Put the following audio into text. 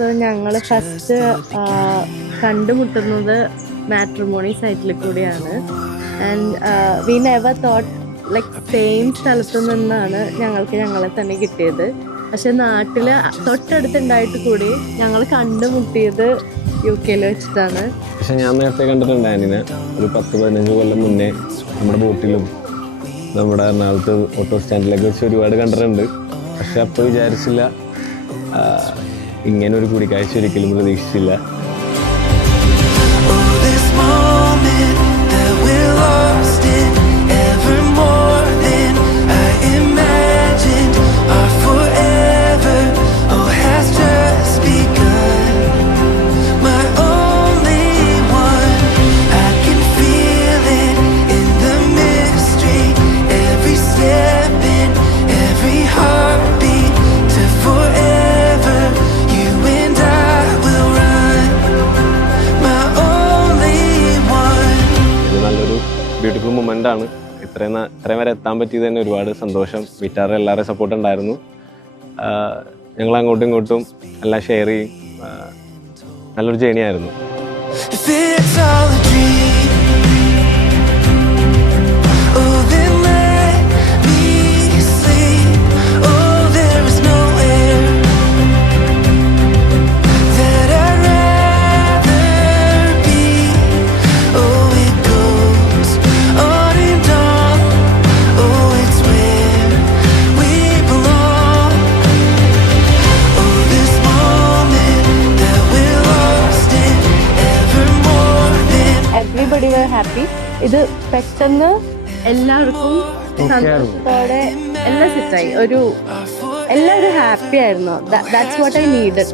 സോ ഞങ്ങൾ ഫസ്റ്റ് കണ്ടുമുട്ടുന്നത് മാട്രിമോണി സൈറ്റിൽ കൂടിയാണ്. And we never thought like same സ്ഥലത്ത് നിന്നാണ് ഞങ്ങൾക്ക് ഞങ്ങളെ തന്നെ കിട്ടിയത്. പക്ഷെ നാട്ടിൽ തൊട്ടടുത്തുണ്ടായിട്ട് കൂടി ഞങ്ങൾ കണ്ടുമുട്ടിയത് UK വെച്ചിട്ടാണ്. പക്ഷെ ഞാൻ നേരത്തെ കണ്ടിട്ടുണ്ട് ആനിനെ ഒരു 10-15 കൊല്ലം മുന്നേ നമ്മുടെ ബോട്ടിലും നമ്മുടെ എറണാകുളത്ത് ഓട്ടോ സ്റ്റാൻഡിലൊക്കെ വെച്ച് ഒരുപാട് കണ്ടിട്ടുണ്ട്. പക്ഷെ അപ്പോൾ വിചാരിച്ചില്ല, ഇങ്ങനെ ഒരു കൂടിക്കാഴ്ച ഒരിക്കലും പ്രതീക്ഷിച്ചില്ല. ബ്യൂട്ടിഫുൾ മൊമെൻ്റ് ആണ്. ഇത്രയും വരെ എത്താൻ പറ്റിയത് തന്നെ ഒരുപാട് സന്തോഷം. വീട്ടുകാരുടെ എല്ലാവരുടെയും സപ്പോർട്ട് ഉണ്ടായിരുന്നു. ഞങ്ങൾ അങ്ങോട്ടും ഇങ്ങോട്ടും എല്ലാം ഷെയർ ചെയ്യും. നല്ലൊരു ജേണി ആയിരുന്നു. Everybody were happy. ഇത് പെട്ടെന്ന് എല്ലാവർക്കും സന്തോഷത്തോടെ എല്ലാം സെറ്റായി. എല്ലാവരും ഹാപ്പി ആയിരുന്നു. That's what I needed.